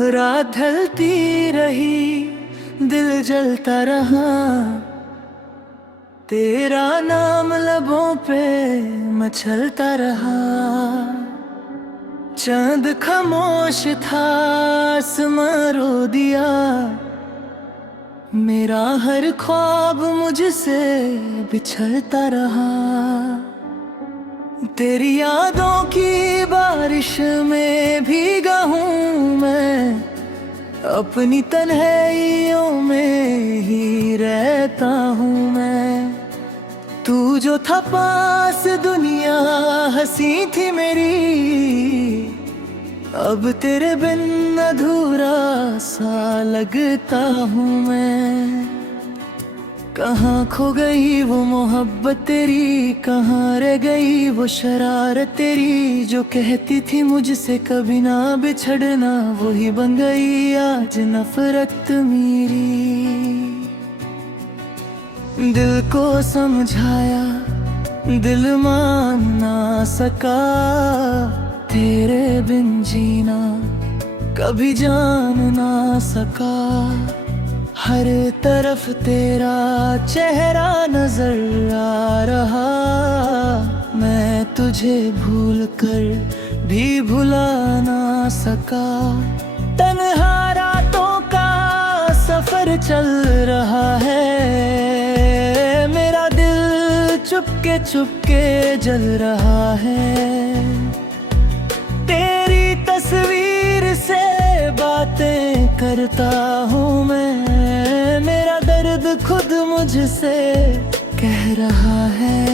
रात ढलती रही, दिल जलता रहा, तेरा नाम लबों पे मचलता रहा। चांद खामोश था, आसमां रो दिया, मेरा हर ख्वाब मुझसे बिछड़ता रहा। तेरी यादों की बारिश में भीगा हूँ मैं, अपनी तन्हाइयों में ही रहता हूँ मैं। तू जो था पास, दुनिया हंसी थी मेरी, अब तेरे बिन अधूरा सा लगता हूँ मैं। कहाँ खो गई वो मोहब्बत तेरी, कहाँ रह गई वो शरारत तेरी, जो कहती थी मुझसे कभी ना बिछड़ना, वही बन गई आज नफरत मेरी। दिल को समझाया, दिल मान ना सका, तेरे बिन जीना कभी जान ना सका। हर तरफ तेरा चेहरा नजर आ रहा, मैं तुझे भूल कर भी भुला ना सका। तन्हा रातों का सफर चल रहा है, मेरा दिल चुपके चुपके जल रहा है। तेरी तस्वीर से बातें करता हूँ मैं, मेरा दर्द खुद मुझसे कह रहा है।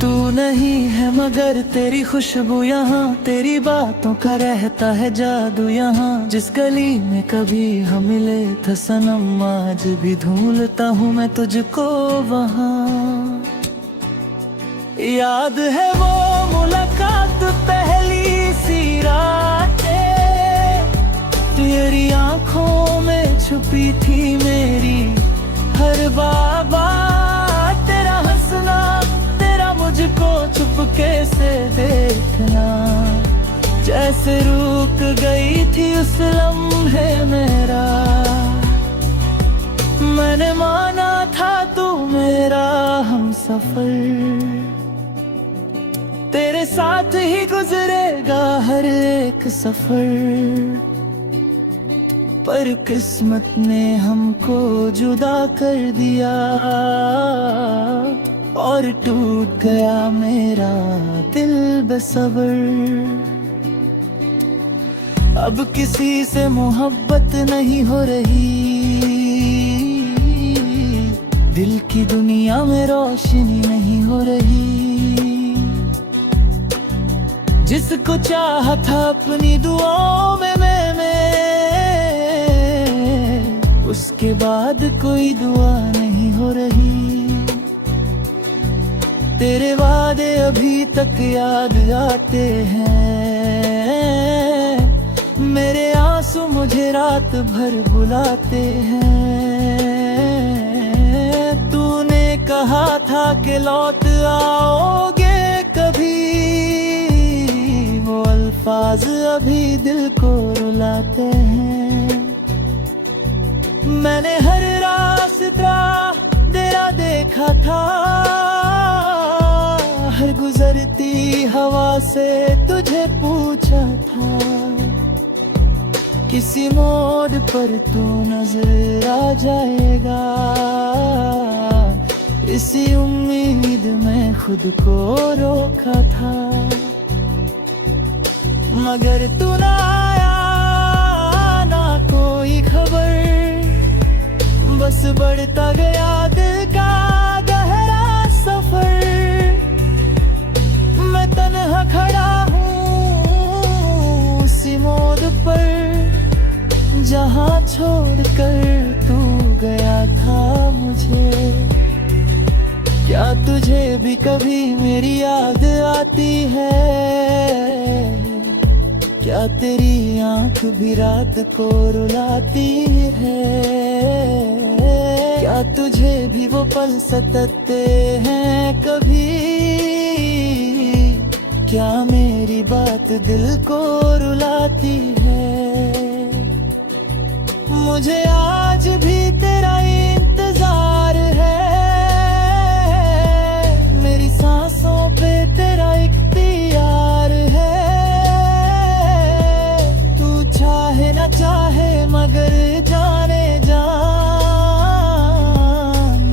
तू नहीं है मगर तेरी खुशबू यहाँ, तेरी बातों का रहता है जादू यहाँ। जिस गली में कभी हम मिले थे सनम, आज भी ढूंढता हूँ मैं तुझको वहाँ। याद है वो मुलाकात पहली सी रातें, तेरी आंखों में छुपी थी मेरी हर बात। तेरा हंसना, तेरा मुझको चुपके से देखना, जैसे रुक गई थी उस लम्हे मेरा। मैंने माना था तू मेरा हमसफर, तेरे साथ ही गुजरेगा हर एक सफर। पर किस्मत ने हमको जुदा कर दिया, और टूट गया मेरा दिल बेसब्र। अब किसी से मोहब्बत नहीं हो रही, दिल की दुनिया में रोशनी नहीं हो रही। जिसको चाहा था अपनी दुआओं में मैंने, उसके बाद कोई दुआ नहीं हो रही। तेरे वादे अभी तक याद आते हैं, मेरे आंसू मुझे रात भर बुलाते हैं। तूने कहा था कि लौट आओगे कभी, वो अल्फाज अभी दिल को रुलाते हैं। मैंने हर रास्ता तेरा देखा था, हर गुजरती हवा से तुझे पूछा था। किसी मोड़ पर तू नजर आ जाएगा, इसी उम्मीद में खुद को रोका था। मगर तू ना आया, ना कोई खबर, बस बढ़ता गया दिल का गहरा सफर। मैं तन्हा खड़ा हूँ उसी मोड़ पर, जहाँ छोड़कर तू गया था मुझे। क्या तुझे भी कभी मेरी याद आती है, क्या तेरी आंख भी रात को रुलाती है। क्या तुझे भी वो पल सताते हैं कभी, क्या मेरी बात दिल को रुलाती है। मुझे आज भी तेरा इंतजार है, मेरी सांसों पे तेरा इख्तियार है। तू चाहे ना चाहे मगर जाने जा,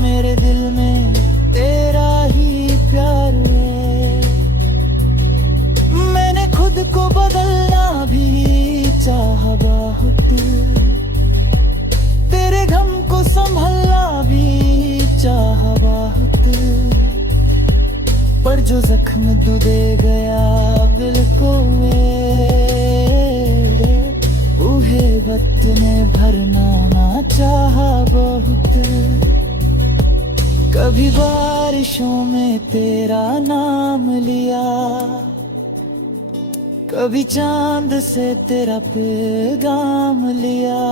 मेरे दिल में तेरा ही प्यार है। मैंने खुद को बदलना भी चाहा बहुत, तेरे गम को संभलना भी चाहा बहुत, पर जो जख्म तू दे गया दिल को मेरे, बूहे वक्त ने भरना ना चाहा बहुत। कभी बारिशों में तेरा नाम लिया, कभी चांद से तेरा पैगाम लिया,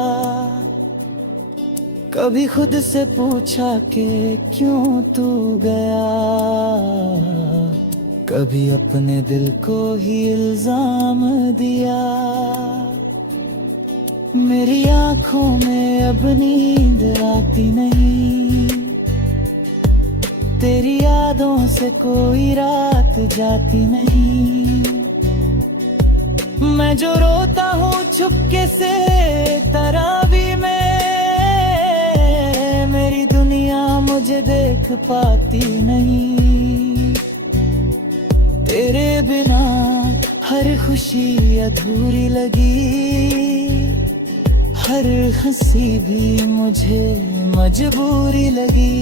कभी खुद से पूछा कि क्यों तू गया, कभी अपने दिल को ही इल्जाम दिया। मेरी आंखों में अब नींद आती नहीं, तेरी यादों से कोई रात जाती नहीं। मैं जो रोता हूँ चुपके से तरावी में, मेरी दुनिया मुझे देख पाती नहीं। तेरे बिना हर खुशी अधूरी लगी, हर हंसी भी मुझे मजबूरी लगी।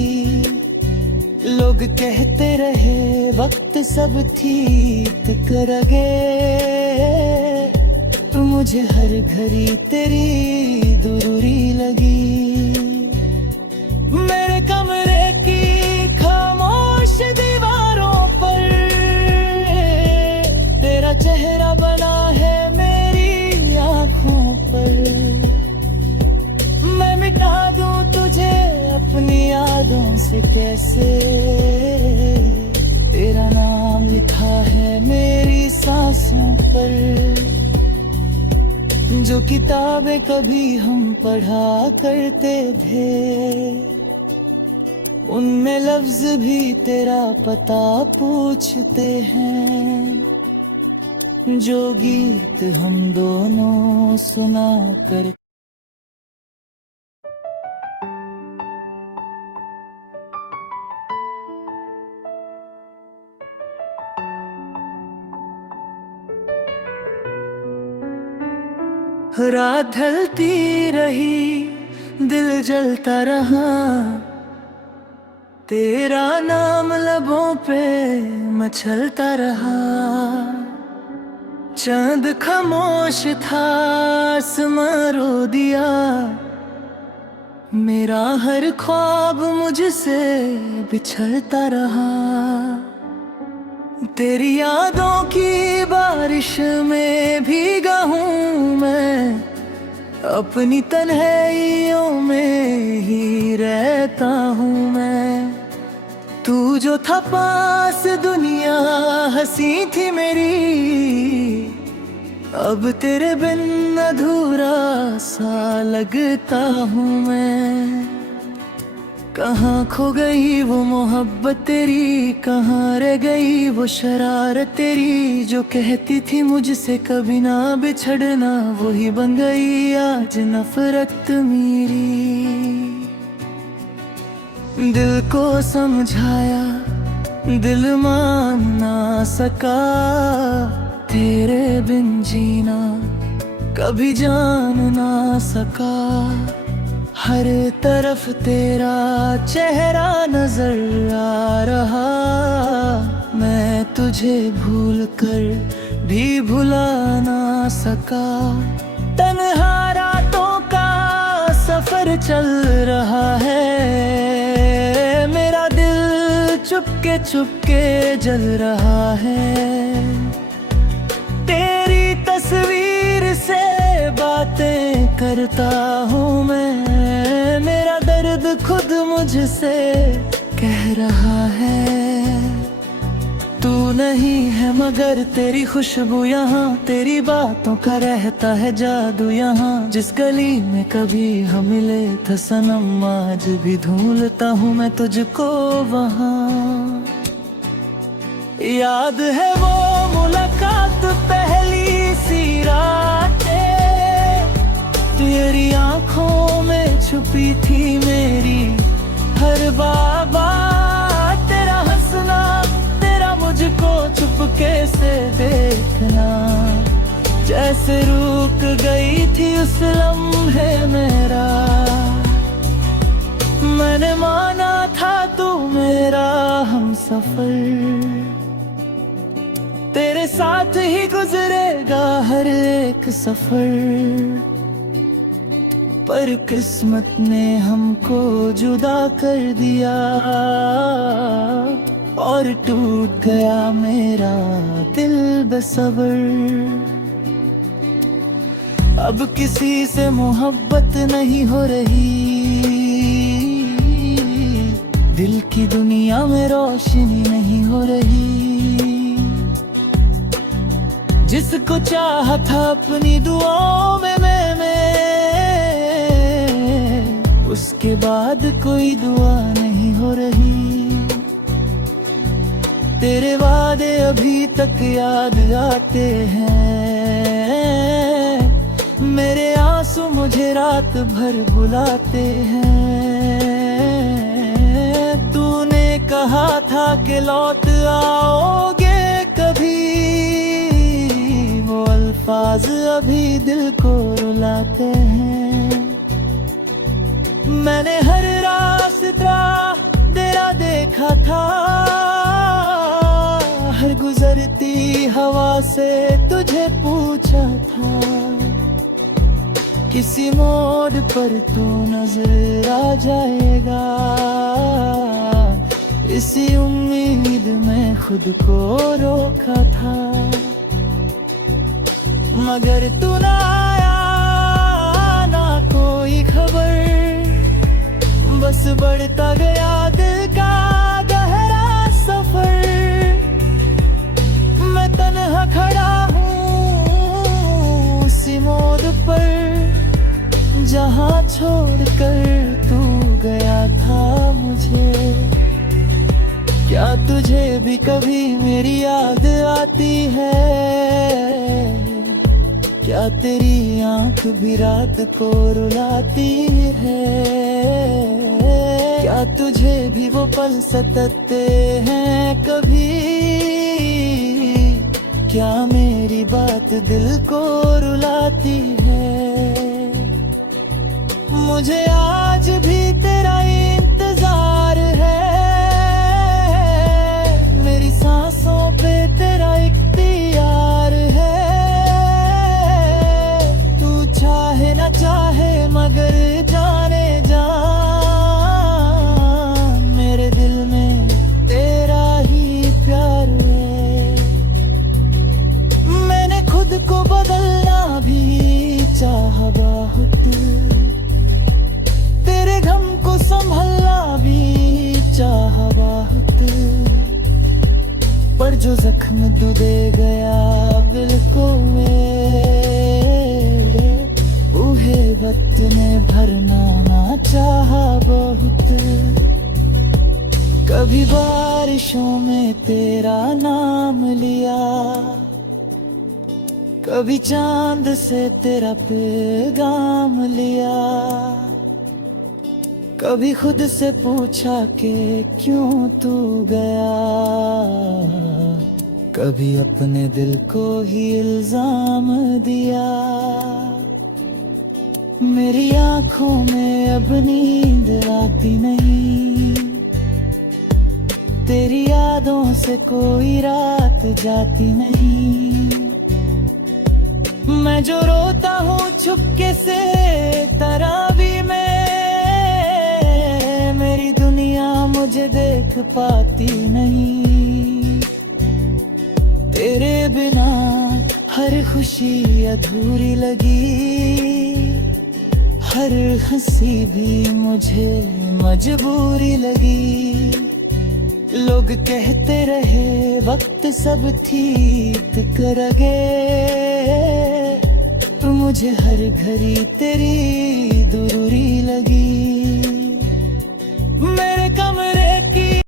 लोग कहते रहे वक्त सब ठीक कर गए, मुझे हर घड़ी तेरी दूरी लगी। मेरे कमरे की खामोश दीवारों पर तेरा चेहरा बना है मेरी आंखों पर। मैं मिटा दूं तुझे अपनी यादों से कैसे, तेरा नाम लिखा है मेरी सांसों पर। जो किताबें कभी हम पढ़ा करते थे, उनमें लफ्ज भी तेरा पता पूछते हैं। जो गीत हम दोनों सुना कर रात ढलती रही, दिल जलता रहा, तेरा नाम लबों पे मचलता रहा। चांद खामोश था, आसमां रो दिया, मेरा हर ख्वाब मुझसे बिछड़ता रहा। तेरी यादों की बारिश में भीगा हूँ मैं, अपनी तन्हाइयों में ही रहता हूँ मैं। तू जो था पास दुनिया हंसी थी मेरी, अब तेरे बिन अधूरा सा लगता हूँ मैं। कहाँ खो गई वो मोहब्बत तेरी, कहाँ रह गई वो शरारत तेरी। जो कहती थी मुझसे कभी ना बिछड़ना, वही बन गई आज नफरत मेरी। दिल को समझाया दिल मान ना सका, तेरे बिन जीना कभी जान ना सका। हर तरफ तेरा चेहरा नजर आ रहा, मैं तुझे भूल कर भी भुला ना सका। तन्हा रातों का सफर चल रहा है, मेरा दिल चुपके चुपके जल रहा है। तेरी तस्वीर से बातें करता हूँ मैं, मेरा दर्द खुद मुझसे कह रहा है। तू तू नहीं है मगर तेरी खुशबू यहाँ, तेरी बातों का रहता है जादू यहाँ। जिस गली में कभी हम मिले थे सनम, आज भी ढूंढता हूँ मैं तुझको वहाँ। याद है वो मुलाकात पहली सी रातें, तेरी आंखों में छुपी थी मेरी हर बात। तेरा हंसना, तेरा मुझको चुपके से देखना, जैसे रुक गई थी उस लम्हे मेरा। मैंने माना था तू मेरा हमसफर, तेरे साथ ही गुजरेगा हर एक सफर। पर किस्मत ने हमको जुदा कर दिया और टूट गया मेरा दिल बेसब्र। अब किसी से मोहब्बत नहीं हो रही, दिल की दुनिया में रोशनी नहीं हो रही। जिसको चाहा था अपनी दुआओं में मैंने, उसके बाद कोई दुआ नहीं हो रही। तेरे वादे अभी तक याद आते हैं, मेरे आंसू मुझे रात भर बुलाते हैं। तूने कहा था कि लौट आओगे कभी, वो अल्फाज अभी दिल को रुलाते हैं। मैंने हर रास्ता तेरा देखा था, हर गुजरती हवा से तुझे पूछा था। किसी मोड़ पर तू नजर आ जाएगा, इसी उम्मीद में खुद को रोका था। मगर तू ना आया, ना कोई खबर, बस बढ़ता गया दिल का गहरा सफर। मैं तन्हा खड़ा हूँ उसी मोड़ पर, जहाँ छोड़कर तू गया था मुझे। क्या तुझे भी कभी मेरी याद आती है? क्या तेरी आंख भी रात को रुलाती है? क्या तुझे भी वो पल सताते हैं कभी? क्या मेरी बात दिल को रुलाती है? मुझे आज भी तेरा इंतजार है, मेरी सांसों पे तेरा इख्तियार है। तू चाहे ना चाहे मगर जाने जा, मेरे दिल में तेरा ही प्यार है। मैंने खुद को बदलना भी चाहा बहुत, तेरे गम को संभलना भी चाहा बहुत। पर जो जख्म तू दे गया दिल को मेरे, बूहे वक्त ने भरना ना चाहा बहुत। कभी बारिशों में तेरा नाम लिया, कभी चांद से तेरा पैगाम लिया। कभी खुद से पूछा कि क्यों तू गया, कभी अपने दिल को ही इल्जाम दिया। मेरी आंखों में अब नींद आती नहीं, तेरी यादों से कोई रात जाती नहीं। मैं जो रोता हूँ चुपके से तरावी में, मेरी दुनिया मुझे देख पाती नहीं। तेरे बिना हर खुशी अधूरी लगी, हर हंसी भी मुझे मजबूरी लगी। लोग लोग कहते रहे वक्त सब ठीक करेंगे, मुझे हर घड़ी तेरी